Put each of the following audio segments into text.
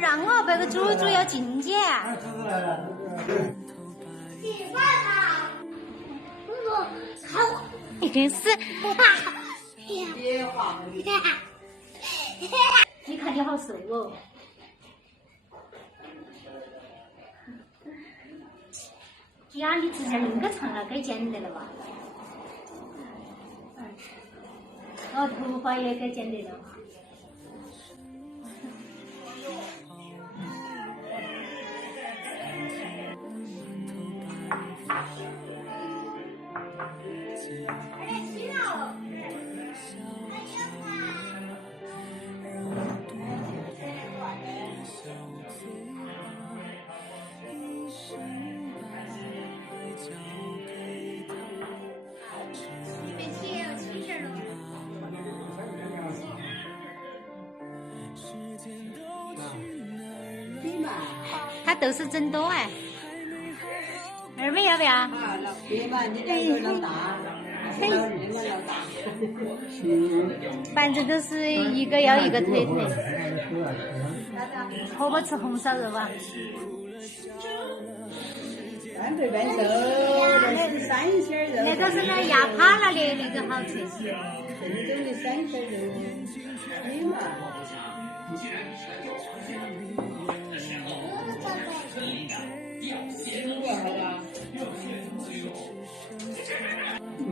让哦，别个猪要进去。喜欢他。公主，看我。你真是。别晃你。你看你好瘦哦。呀，你指甲恁个长了，该剪得了吧？哦，头发也该剪得了。它都是整多哎。二妹要不要？别嘛，你这有老大，那么老大。反正都是一个腰一个腿腿。婆婆吃红烧肉吧？半肥半瘦，这是三鲜肉。那个是那压趴了的那个好吃。正宗的三鲜肉，对嘛？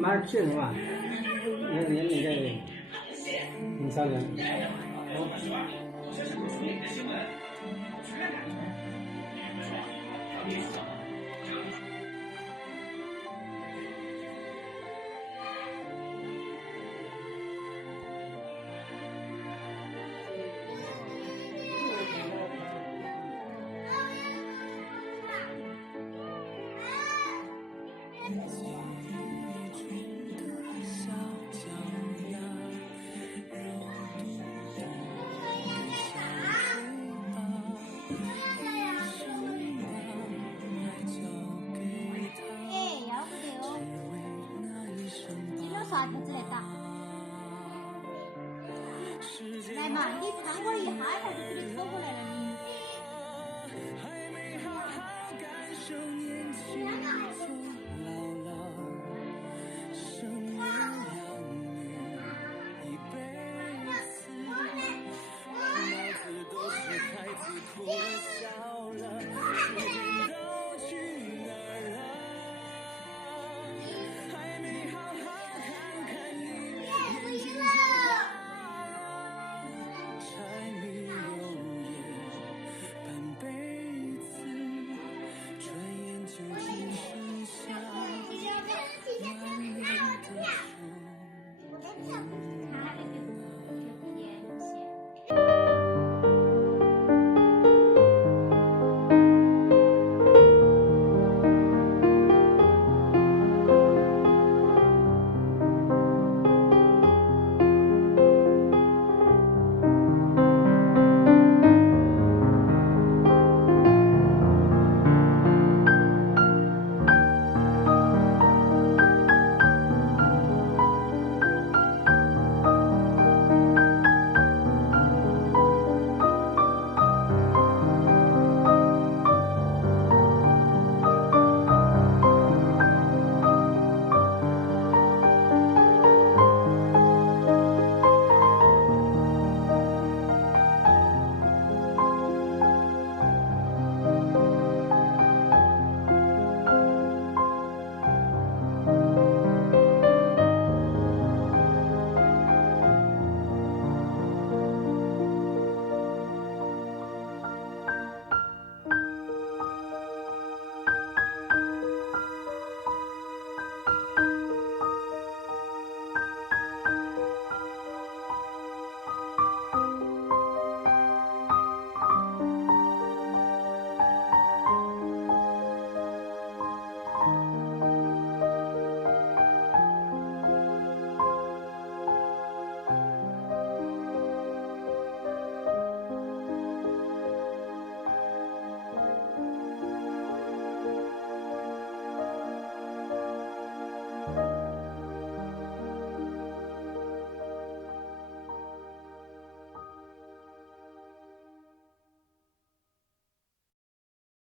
买点皮肉嘛，那个红烧肉。啥子来打？来嘛，你看我一下，他就给你抽过来了。你。